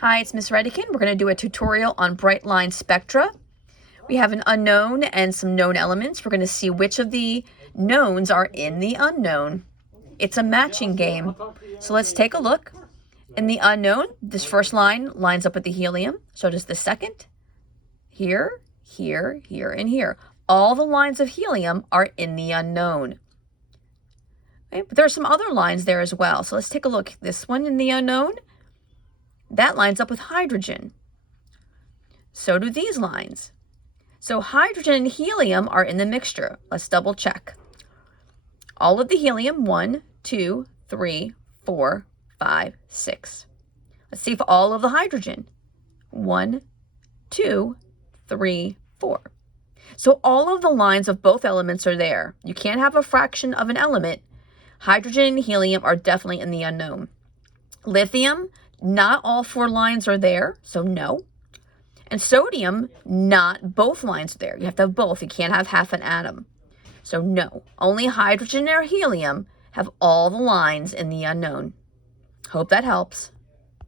Hi, it's Miss Redican. We're going to do a tutorial on bright line spectra. We have an unknown and some known elements. We're going to see which of the knowns are in the unknown. It's a matching game. So let's take a look. In the unknown, this first line lines up with the helium. So does the second. Here, here, here, and here. All the lines of helium are in the unknown. Okay, but there are some other lines there as well. So let's take a look. This one in the unknown, that lines up with hydrogen. So do these lines. So hydrogen and helium are in the mixture. Let's double check. All of the helium, 1, 2, 3, 4, 5, 6. Let's see if all of the hydrogen, 1, 2, 3, 4. So all of the lines of both elements are there. You can't have a fraction of an element. Hydrogen and helium are definitely in the unknown. Lithium, not all 4 lines are there, so no. And sodium, not both lines are there. You have to have both. You can't have half an atom. So no, only hydrogen or helium have all the lines in the unknown. Hope that helps.